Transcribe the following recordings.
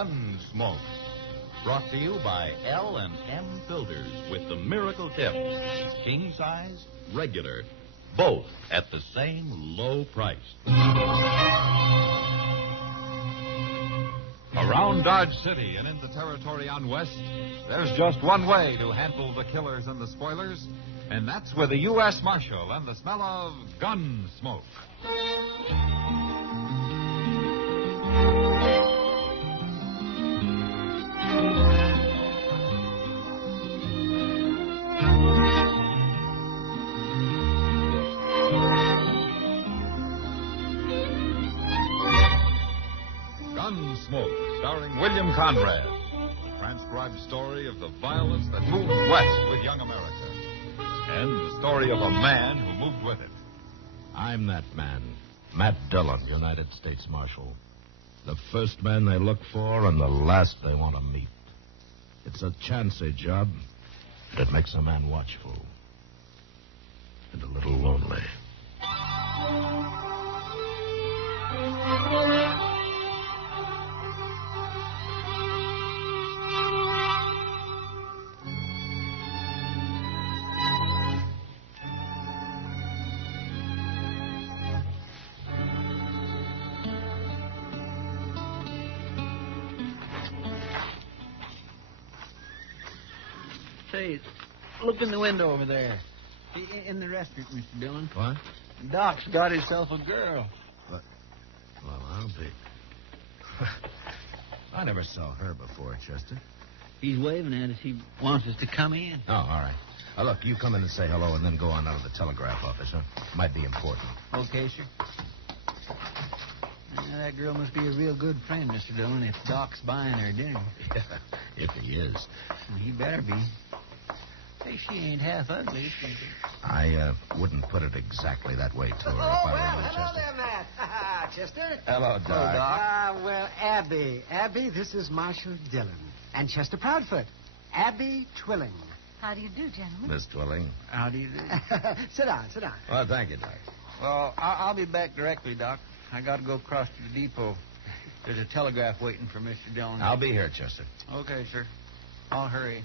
Gunsmoke. Brought to you by L&M Filters with the miracle tip. King size, regular, both at the same low price. Around Dodge City and in the territory on West, there's just one way to handle the killers and the spoilers, and that's with a U.S. Marshal and the smell of gun smoke. Gunsmoke, starring William Conrad. The transcribed story of the violence that moved west with young America. And the story of a man who moved with it. I'm that man, Matt Dillon, United States Marshal. The first man they look for and the last they want to meet. It's a chancy job, but it makes a man watchful. And a little lonely. Say, look in the window over there. In the restaurant, Mr. Dillon. What? Doc's got himself a girl. What? Well, I'll be. I never saw her before, Chester. He's waving at us. He wants us to come in. Oh, all right. Look, you come in and say hello and then go on out of the telegraph office, huh? Might be important. Okay, sir. That girl must be a real good friend, Mr. Dillon, if Doc's buying her dinner. Yeah, if he is. Well, he better be. Hey, she ain't half ugly, is she? I wouldn't put it exactly that way to her. Hello there, Matt. Chester. Hello, Doc. Hello, Doc. Well, Abby, this is Marshal Dillon. And Chester Proudfoot. Abby Twilling. How do you do, gentlemen? Miss Twilling. How do you do? Sit down. Well, thank you, Doc. Well, I'll be back directly, Doc. I got to go across to the depot. There's a telegraph waiting for Mr. Dillon. I'll be here, Chester. Okay, sir. I'll hurry.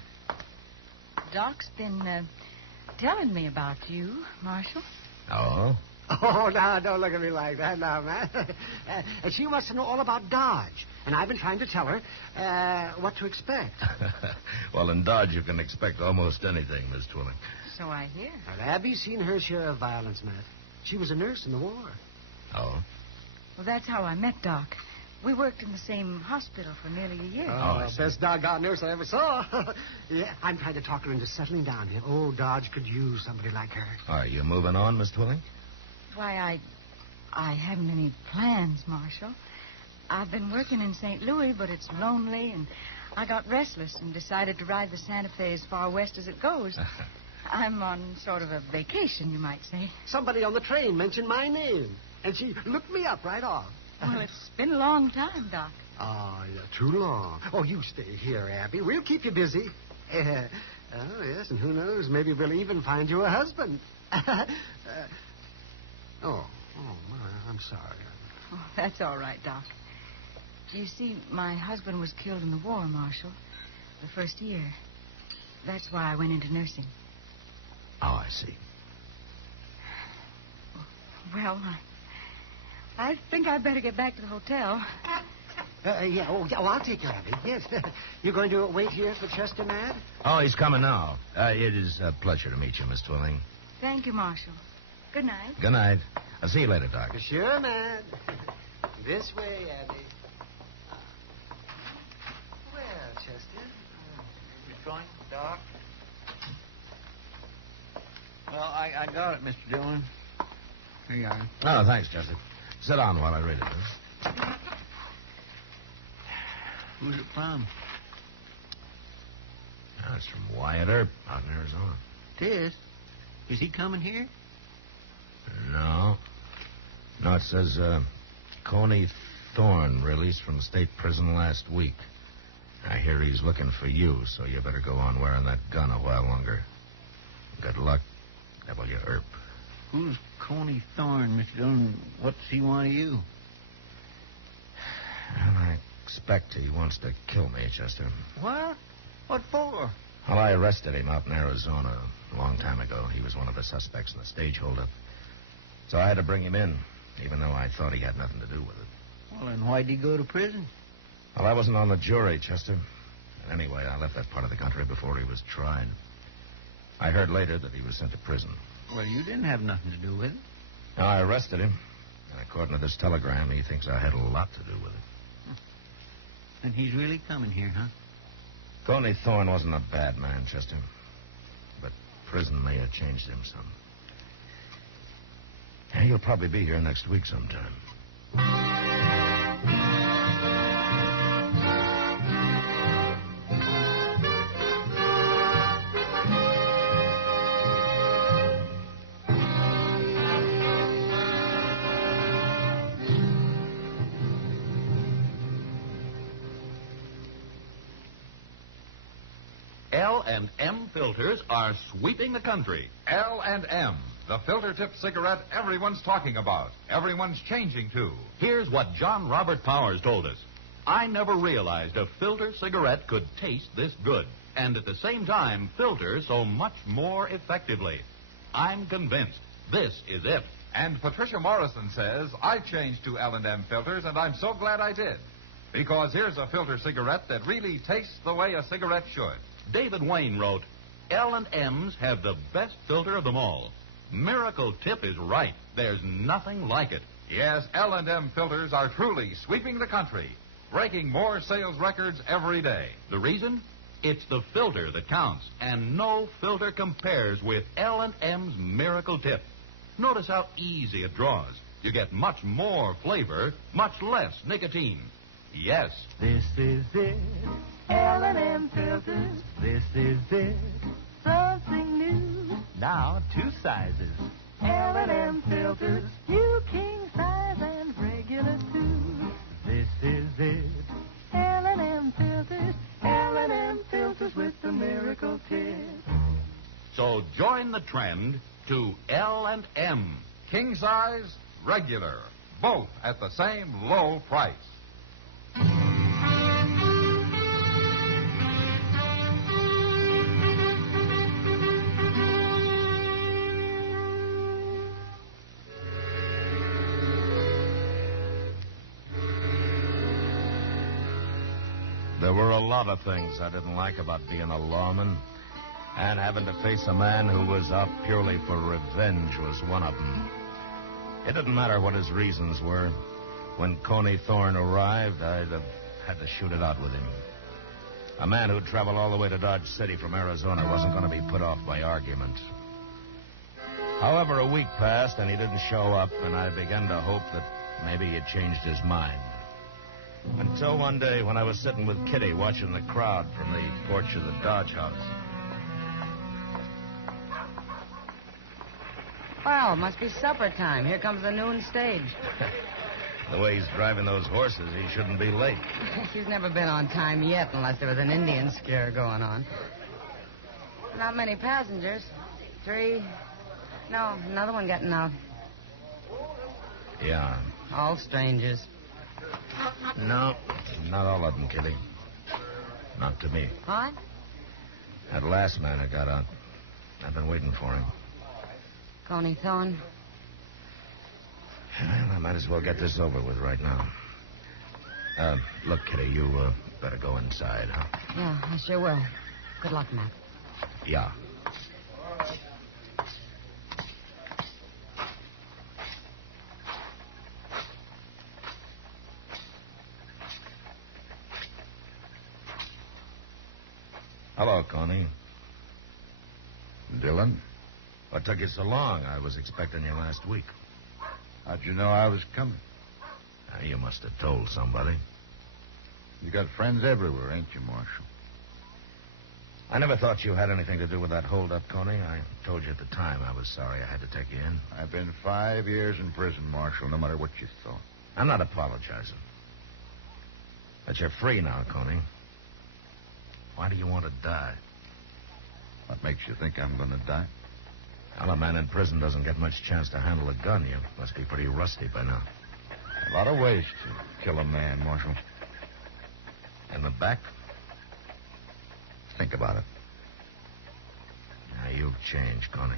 Doc's been telling me about you, Marshal. Oh? Oh, now, don't look at me like that now, man. She wants to know all about Dodge. And I've been trying to tell her what to expect. Well, in Dodge, you can expect almost anything, Miss Twilling. So I hear. Well, Abby's seen her share of violence, Matt. She was a nurse in the war. Oh? Well, that's how I met Doc. We worked in the same hospital for nearly a year. Oh, best doggone nurse I ever saw. Yeah, I'm trying to talk her into settling down here. Oh, Dodge could use somebody like her. Are you moving on, Miss Twilling? Why, I haven't any plans, Marshal. I've been working in St. Louis, but it's lonely, and I got restless and decided to ride the Santa Fe as far west as it goes. I'm on sort of a vacation, you might say. Somebody on the train mentioned my name, and she looked me up right off. Well, it's been a long time, Doc. Oh, yeah, too long. Oh, you stay here, Abby. We'll keep you busy. Oh, yes, and who knows, maybe we'll even find you a husband. My, I'm sorry. Oh, that's all right, Doc. You see, my husband was killed in the war, Marshal, the first year. That's why I went into nursing. Oh, I see. Well, I think I'd better get back to the hotel. I'll take you, Abby. Yes. You're going to wait here for Chester, Mad? Oh, he's coming now. It is a pleasure to meet you, Miss Twilling. Thank you, Marshal. Good night. Good night. I'll see you later, Doc. Sure, Mad. This way, Abby. Well, Chester. Your joint, Doc? Well, I got it, Mr. Dillon. Here you are. Oh, thanks, Chester. Sit down while I read it. Huh? Who's it from? Oh, it's from Wyatt Earp out in Arizona. Tis? Is he coming here? No. No, it says, Coney Thorne released from state prison last week. I hear he's looking for you, so you better go on wearing that gun a while longer. Good luck, W. Earp. Who's Coney Thorne, Mr. Dillon? What's he want of you? Well, I expect he wants to kill me, Chester. What? What for? Well, I arrested him out in Arizona a long time ago. He was one of the suspects in the stage holdup. So I had to bring him in, even though I thought he had nothing to do with it. Well, then why'd he go to prison? Well, I wasn't on the jury, Chester. And anyway, I left that part of the country before he was tried. I heard later that he was sent to prison. Well, you didn't have nothing to do with it. Now, I arrested him. And according to this telegram, he thinks I had a lot to do with it. And he's really coming here, huh? Coney Thorne wasn't a bad man, Chester. But prison may have changed him some. Yeah, he'll probably be here next week sometime. L&M filters are sweeping the country. L&M, the filter tip cigarette everyone's talking about. Everyone's changing to. Here's what John Robert Powers told us. I never realized a filter cigarette could taste this good, and at the same time filter so much more effectively. I'm convinced this is it. And Patricia Morrison says, I changed to L&M filters, and I'm so glad I did. Because here's a filter cigarette that really tastes the way a cigarette should. David Wayne wrote, L&M's have the best filter of them all. Miracle Tip is right. There's nothing like it. Yes, L&M filters are truly sweeping the country, breaking more sales records every day. The reason? It's the filter that counts, and no filter compares with L&M's Miracle Tip. Notice how easy it draws. You get much more flavor, much less nicotine. Yes. This is it, L&M filters. This is it, something new. Now 2 sizes. L&M filters, new king size and regular too. This is it, L&M filters. L&M filters with the Miracle Tip. So join the trend to L&M. King size, regular, both at the same low price. There were a lot of things I didn't like about being a lawman. And having to face a man who was out purely for revenge was one of them. It didn't matter what his reasons were. When Coney Thorne arrived, I'd have had to shoot it out with him. A man who'd traveled all the way to Dodge City from Arizona wasn't going to be put off by argument. However, a week passed and he didn't show up, and I began to hope that maybe he'd changed his mind. Until one day when I was sitting with Kitty watching the crowd from the porch of the Dodge house. Well, it must be supper time. Here comes the noon stage. The way he's driving those horses, he shouldn't be late. He's never been on time yet unless there was an Indian scare going on. Not many passengers. 3. No, another one getting out. Yeah. All strangers. No, not all of them, Kitty. Not to me. What? That last man who got out. I've been waiting for him. Coney Thorne? Well, I might as well get this over with right now. Look, Kitty, you better go inside, huh? Yeah, I sure will. Good luck, Mac. Yeah. Hello, Coney. Dillon? What took you so long? I was expecting you last week. How'd you know I was coming? You must have told somebody. You got friends everywhere, ain't you, Marshal? I never thought you had anything to do with that holdup, Coney. I told you at the time I was sorry I had to take you in. I've been 5 years in prison, Marshal, no matter what you thought. I'm not apologizing. But you're free now, Coney. Why do you want to die? What makes you think I'm going to die? Well, a man in prison doesn't get much chance to handle a gun. You must be pretty rusty by now. A lot of ways to kill a man, Marshal. In the back? Think about it. Now, you've changed, Connie.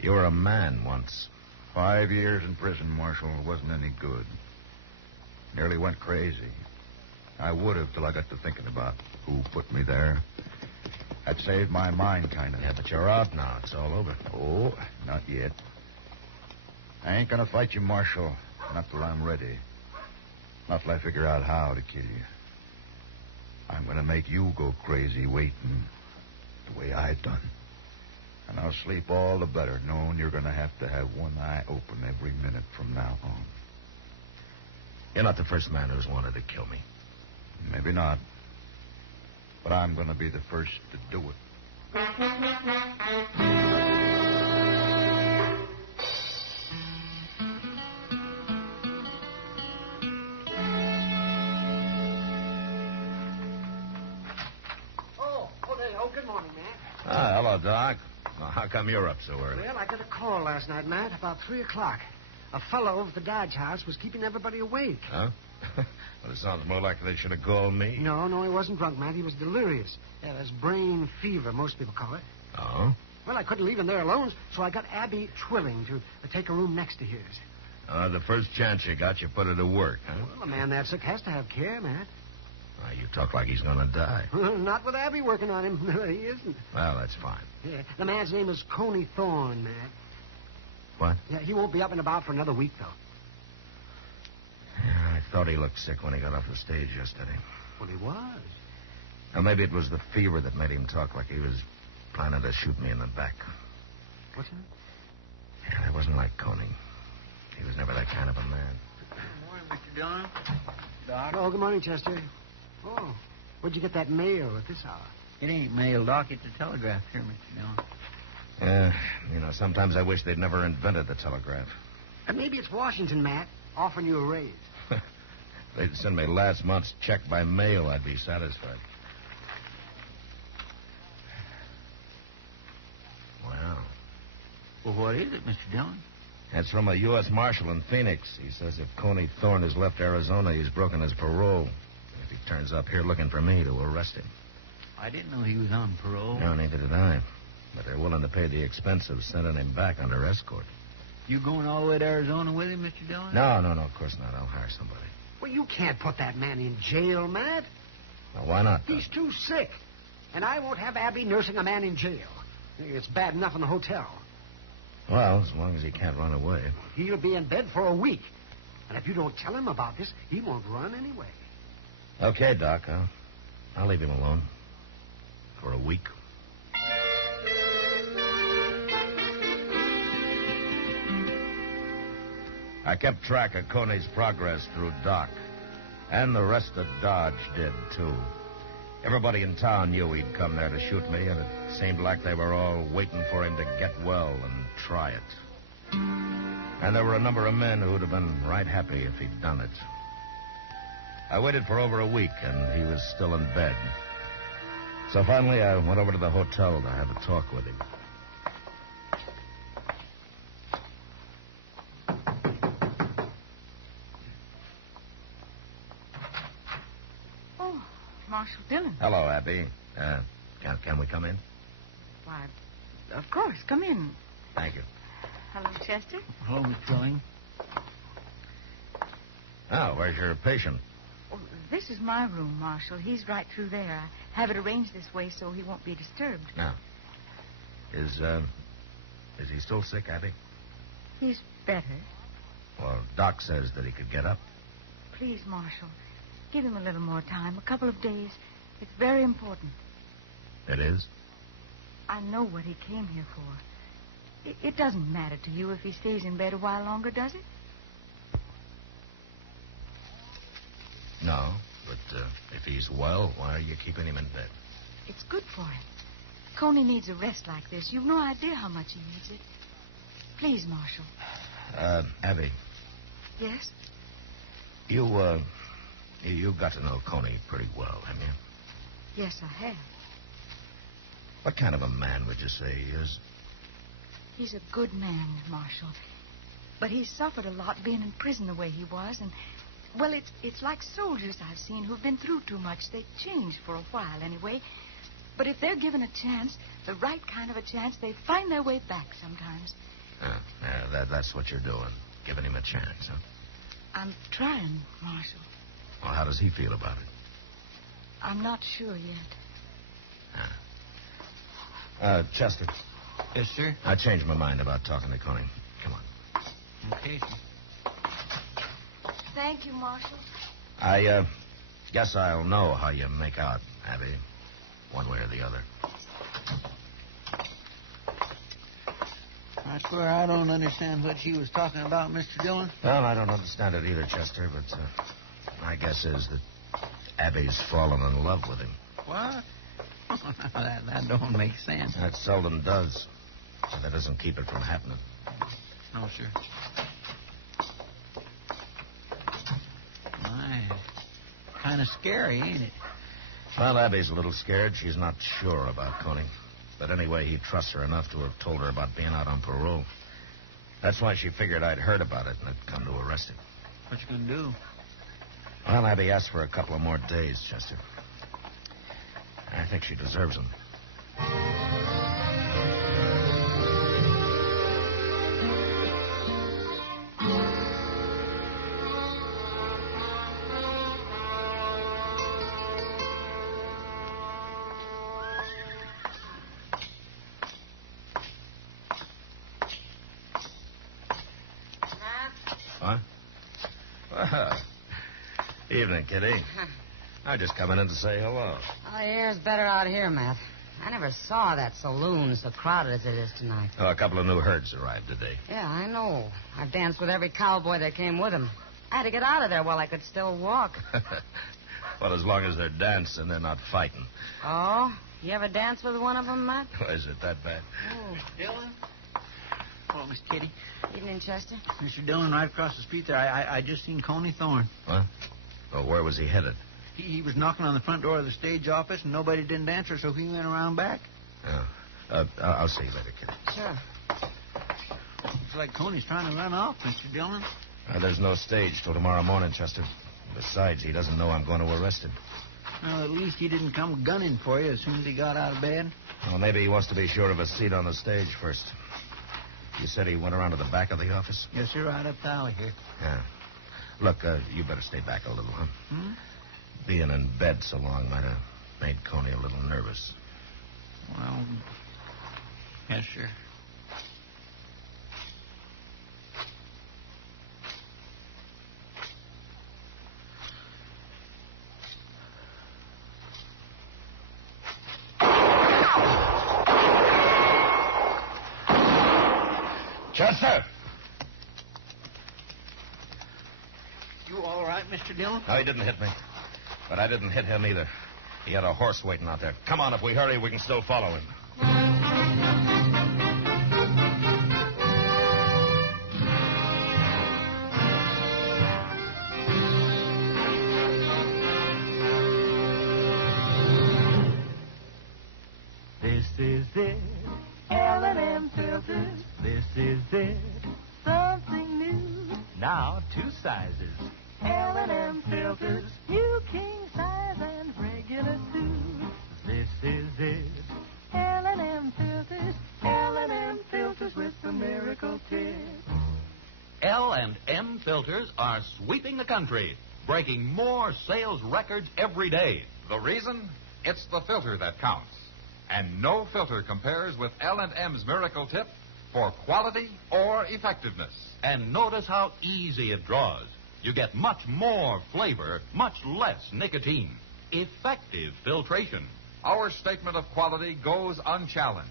You were a man once. 5 years in prison, Marshal, wasn't any good. Nearly went crazy. I would have till I got to thinking about who put me there. That saved my mind, kind of. Yeah, but you're out now. It's all over. Oh, not yet. I ain't gonna fight you, Marshal. Not till I'm ready. Not till I figure out how to kill you. I'm gonna make you go crazy waiting the way I done. And I'll sleep all the better knowing you're gonna have one eye open every minute from now on. You're not the first man who's wanted to kill me. Maybe not. But I'm gonna be the first to do it. Oh, good morning, Matt. Ah, hello, Doc. Well, how come you're up so early? Well, I got a call last night, Matt, about 3 o'clock. A fellow over at the Dodge House was keeping everybody awake. Huh? Well, it sounds more like they should have called me. No, he wasn't drunk, Matt. He was delirious. Yeah, that's brain fever, most people call it. Oh? Well, I couldn't leave him there alone, so I got Abby Twilling to take a room next to his. The first chance you got, you put her to work, huh? Well, a man that sick has to have care, Matt. You talk like he's going to die. Not with Abby working on him. No, he isn't. Well, that's fine. Yeah, the man's name is Coney Thorne, Matt. What? Yeah, he won't be up and about for another week, though. Yeah, I thought he looked sick when he got off the stage yesterday. Well, he was. Or maybe it was the fever that made him talk like he was planning to shoot me in the back. What's that? Yeah, that wasn't like Coney. He was never that kind of a man. Good morning, Mr. Dillon. Doc. Oh, good morning, Chester. Oh, where'd you get that mail at this hour? It ain't mail, Doc. It's a telegraph here, Mr. Dillon. Sometimes I wish they'd never invented the telegraph. Maybe it's Washington, Matt, offering you a raise. If they'd send me last month's check by mail, I'd be satisfied. Wow. Well, what is it, Mr. Dillon? That's from a U.S. Marshal in Phoenix. He says if Coney Thorne has left Arizona, he's broken his parole. If he turns up here looking for me to arrest him. I didn't know he was on parole. No, neither did I. But they're willing to pay the expense of sending him back under escort. You going all the way to Arizona with him, Mr. Dillon? No, of course not. I'll hire somebody. Well, you can't put that man in jail, Matt. Well, why not? He's too sick. And I won't have Abby nursing a man in jail. It's bad enough in the hotel. Well, as long as he can't run away. He'll be in bed for a week. And if you don't tell him about this, he won't run anyway. Okay, Doc. I'll leave him alone. For a week. I kept track of Coney's progress through Doc. And the rest of Dodge did, too. Everybody in town knew he'd come there to shoot me, and it seemed like they were all waiting for him to get well and try it. And there were a number of men who'd have been right happy if he'd done it. I waited for over a week, and he was still in bed. So finally, I went over to the hotel to have a talk with him. Oh, Marshal Dillon. Hello, Abby. Can we come in? Why, of course. Come in. Thank you. Hello, Chester. Hello, Mr. Dillon. Oh, where's your patient? Oh, this is my room, Marshal. He's right through there. I have it arranged this way so he won't be disturbed. Now, is he still sick, Abby? He's better. Well, Doc says that he could get up. Please, Marshal, give him a little more time, a couple of days. It's very important. It is? I know what he came here for. It doesn't matter to you if he stays in bed a while longer, does it? No, but if he's well, why are you keeping him in bed? It's good for him. Coney needs a rest like this. You've no idea how much he needs it. Please, Marshal. Abby. Yes? You got to know Coney pretty well, haven't you? Yes, I have. What kind of a man would you say he is? He's a good man, Marshal. But he's suffered a lot being in prison the way he was, and Well, it's like soldiers I've seen who've been through too much. They change for a while, anyway. But if they're given a chance, the right kind of a chance, they find their way back sometimes. That's what you're doing. Giving him a chance, huh? I'm trying, Marshal. Well, how does he feel about it? I'm not sure yet. Chester. Yes, sir. I changed my mind about talking to Coney. Come on. Okay, sir. Thank you, Marshal. I guess I'll know how you make out, Abby. One way or the other. I swear I don't understand what she was talking about, Mr. Dillon. Well, I don't understand it either, Chester, but my guess is that Abby's fallen in love with him. What? that don't make sense. That seldom does. But that doesn't keep it from happening. No, sir. My, kind of scary, ain't it? Well, Abby's a little scared. She's not sure about Coney. But anyway, he trusts her enough to have told her about being out on parole. That's why she figured I'd heard about it and had come to arrest him. What you gonna do? Well, Abby asked for a couple of more days, Chester. I think she deserves them. What? Well, evening, Kitty. I'm just coming in to say hello. Oh, the air's better out here, Matt. I never saw that saloon so crowded as it is tonight. Oh, a couple of new herds arrived today. Yeah, I know. I've danced with every cowboy that came with him. I had to get out of there while I could still walk. Well, as long as they're dancing, they're not fighting. Oh? You ever dance with one of them, Matt? Is it that bad? Oh. Dillon? Oh, Miss Kitty. Evening, Chester. Mr. Dillon, right across the street there. I just seen Coney Thorne. What? Well, where was he headed? He was knocking on the front door of the stage office, and nobody didn't answer, so he went around back. Oh. I'll see you later, Kitty. Sure. Looks like Coney's trying to run off, Mr. Dillon. There's no stage till tomorrow morning, Chester. Besides, he doesn't know I'm going to arrest him. Well, at least he didn't come gunning for you as soon as he got out of bed. Well, maybe he wants to be sure of a seat on the stage first. You said he went around to the back of the office? Yes, sir, right up the alley here. Yeah. Look, you better stay back a little, huh? Hmm? Being in bed so long might have made Coney a little nervous. Well, yes, sir. Chester! You all right, Mr. Dillon? No, he didn't hit me. But I didn't hit him either. He had a horse waiting out there. Come on, if we hurry, we can still follow him. This is it, L&M filters. This is it, something new. Now 2 sizes. L&M filters, new king size and regular too. This is it, L&M filters. L&M filters with the miracle tip. L&M filters are sweeping the country, breaking more sales records every day. The reason? It's the filter that counts. And no filter compares with L&M's Miracle Tip for quality or effectiveness. And notice how easy it draws. You get much more flavor, much less nicotine. Effective filtration. Our statement of quality goes unchallenged.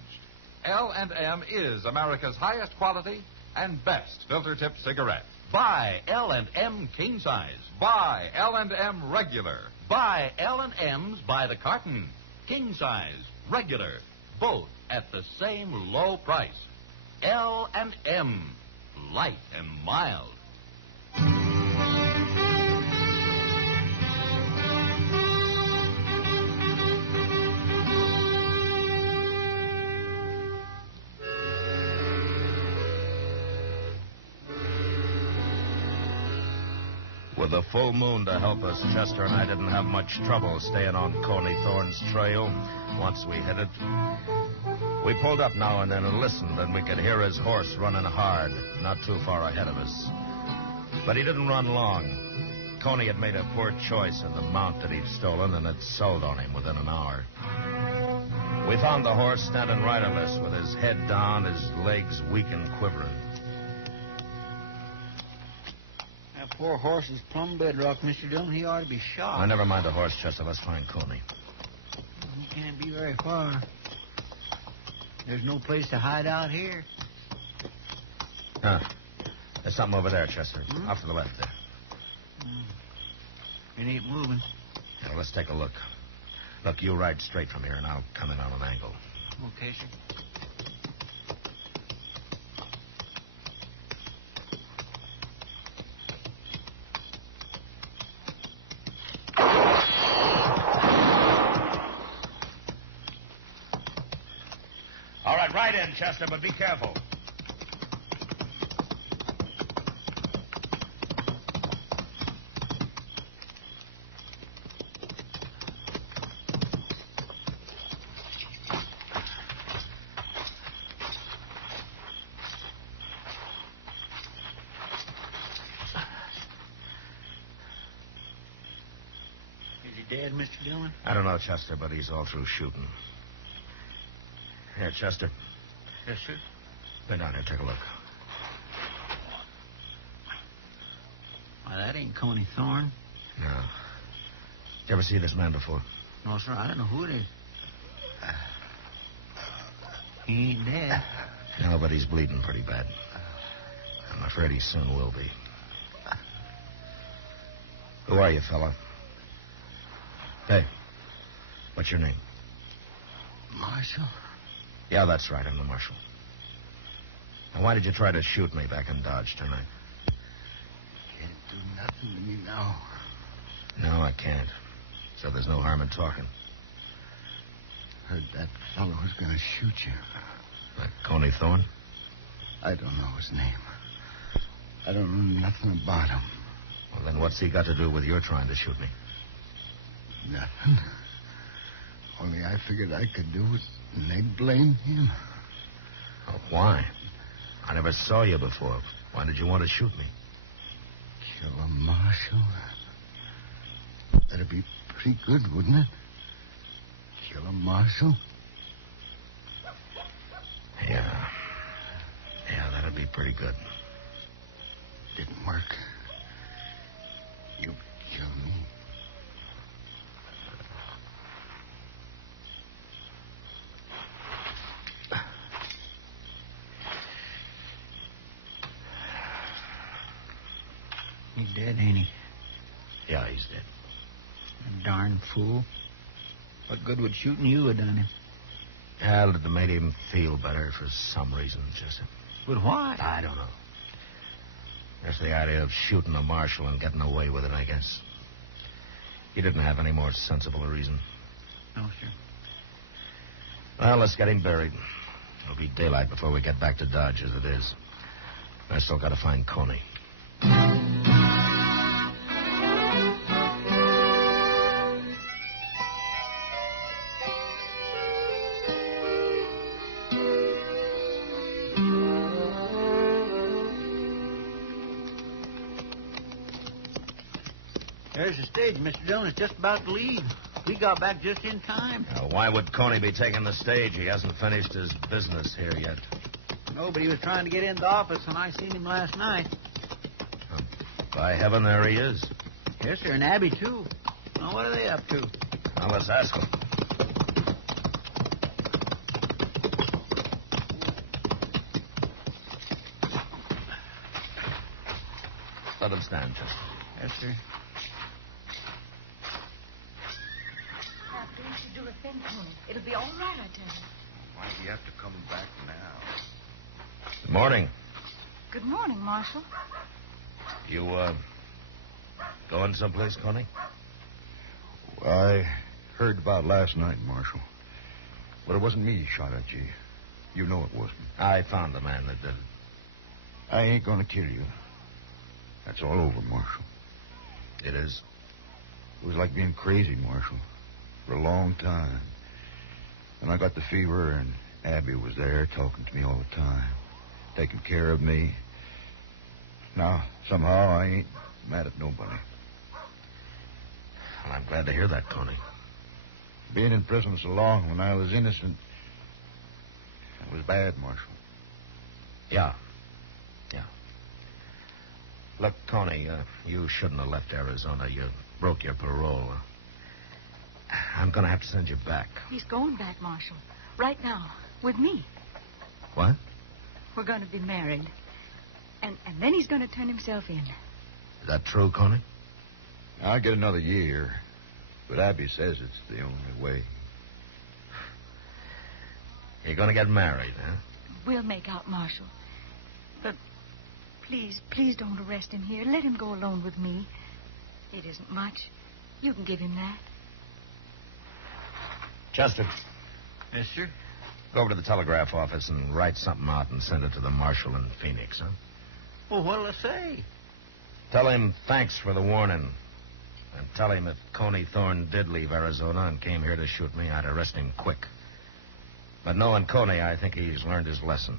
L&M is America's highest quality and best filter tip cigarette. Buy L&M king size. Buy L&M regular. Buy L&M's by the carton. King size, regular, both at the same low price. L&M, light and mild. With the full moon to help us, Chester and I didn't have much trouble staying on Coney Thorne's trail once we hit it. We pulled up now and then and listened, and we could hear his horse running hard, not too far ahead of us. But he didn't run long. Coney had made a poor choice in the mount that he'd stolen, and had sold on him within an hour. We found the horse standing riderless with his head down, his legs weak and quivering. That poor horse is plumb bedrock, Mr. Dillon. He ought to be shot. Now, never mind the horse, Chester. Let's find Coney. He can't be very far. There's no place to hide out here. Huh. There's something over there, Chester. Off to the left there. It ain't moving. Yeah, let's take a look. Look, you ride straight from here, and I'll come in on an angle. Okay, sir. All right, ride in, Chester, but be careful. Dead, Mr. Dillon? I don't know, Chester, but he's all through shooting. Here, Chester. Yes, sir. Bend down here, take a look. Why, that ain't Coney Thorne. No. Did you ever see this man before? No, sir, I don't know who it is. He ain't dead. No, but he's bleeding pretty bad. I'm afraid he soon will be. Who are you, fella? Hey, what's your name? Marshal? Yeah, that's right. I'm the marshal. Now, why did you try to shoot me back in Dodge tonight? Can't do nothing to me now. No, I can't. So there's no harm in talking. Heard that fellow was going to shoot you. Like Coney Thorne? I don't know his name. I don't know nothing about him. Well, then what's he got to do with your trying to shoot me? Nothing. Only I figured I could do it, and they'd blame him. Oh, why? I never saw you before. Why did you want to shoot me? Kill a marshal? That'd be pretty good, wouldn't it? Kill a marshal? Yeah. Yeah, that'd be pretty good. Didn't work. You killed me. He's dead, ain't he? Yeah, he's dead. A darn fool. What good would shooting you have done him? Well, it made him feel better for some reason, Chester. But why? I don't know. Just the idea of shooting a marshal and getting away with it, I guess. He didn't have any more sensible reason. No, sir. Well, let's get him buried. It'll be daylight before we get back to Dodge as it is. I still got to find Coney. There's the stage, Mr. Dillon. It's just about to leave. We got back just in time. Now, why would Coney be taking the stage? He hasn't finished his business here yet. No, but he was trying to get into the office when I seen him last night. By heaven, there he is. Yes, sir, and Abby, too. Now, what are they up to? Now, let's ask him. Let him stand, Chester. Yes, sir. Now, please, you do a thing, Tony. It'll be all right, I tell you. Why do you have to come back now? Good morning. Good morning, Marshal. You, going someplace, Coney? I heard about last night, Marshal. But it wasn't me shot at you. You know it wasn't. I found the man that did it. I ain't gonna kill you. That's all over, Marshal. It is. It was like being crazy, Marshal, for a long time. And I got the fever, and Abby was there talking to me all the time, taking care of me. Now, somehow, I ain't mad at nobody. Well, I'm glad to hear that, Coney. Being in prison so long when I was innocent, it was bad, Marshal. Yeah. Look, Coney, you shouldn't have left Arizona. You broke your parole. I'm going to have to send you back. He's going back, Marshal. Right now. With me. What? We're going to be married. And then he's going to turn himself in. Is that true, Coney? I'll get another year, but Abby says it's the only way. You're going to get married, huh? We'll make out, Marshal. But please don't arrest him here. Let him go alone with me. It isn't much. You can give him that. Chester, Yes, sir? go over to the telegraph office and write something out and send it to the marshal in Phoenix, huh? Well, what'll I say? Tell him thanks for the warning. And tell him if Coney Thorne did leave Arizona and came here to shoot me, I'd arrest him quick. But knowing Coney, I think he's learned his lesson.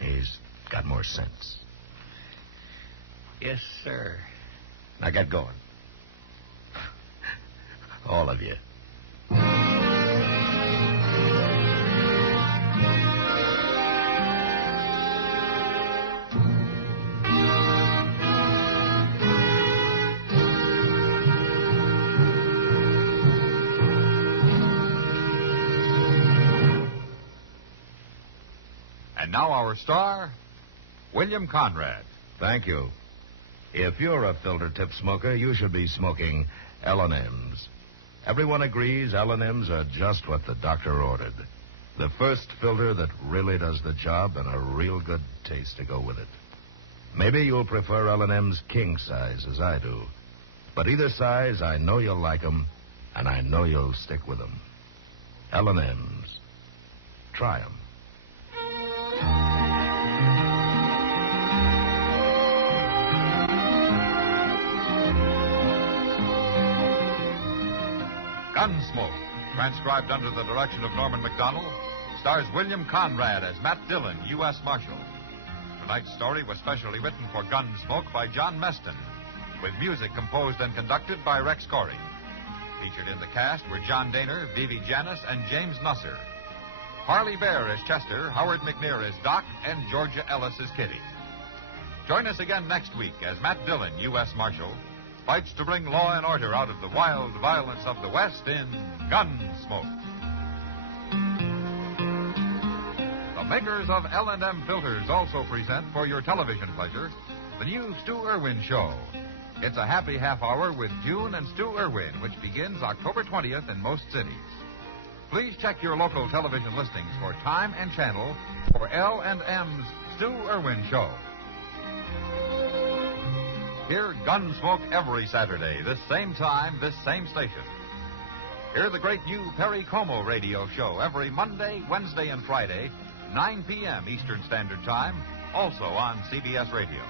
He's got more sense. Yes, sir. Now get going. All of you. And now our star, William Conrad. Thank you. If you're a filter tip smoker, you should be smoking L&M's. Everyone agrees L&M's are just what the doctor ordered. The first filter that really does the job and a real good taste to go with it. Maybe you'll prefer L&M's king size as I do. But either size, I know you'll like them, and I know you'll stick with them. L&M's. Try them. Gunsmoke, transcribed under the direction of Norman MacDonnell, stars William Conrad as Matt Dillon, U.S. Marshal. Tonight's story was specially written for Gunsmoke by John Meston, with music composed and conducted by Rex Corey. Featured in the cast were John Daner, Vivi Janis, and James Nusser. Parley Baer as Chester, Howard McNear as Doc, and Georgia Ellis as Kitty. Join us again next week as Matt Dillon, U.S. Marshal, fights to bring law and order out of the wild violence of the West in Gunsmoke. The makers of L&M filters also present for your television pleasure the new Stu Irwin Show. It's a happy half hour with June and Stu Irwin, which begins October 20th in most cities. Please check your local television listings for time and channel for L&M's Stu Irwin Show. Hear Gunsmoke every Saturday, this same time, this same station. Hear the great new Perry Como radio show every Monday, Wednesday, and Friday, 9 p.m. Eastern Standard Time, also on CBS Radio.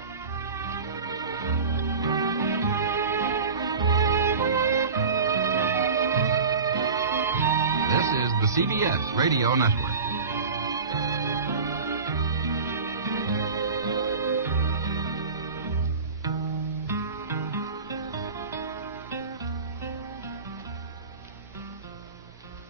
This is the CBS Radio Network.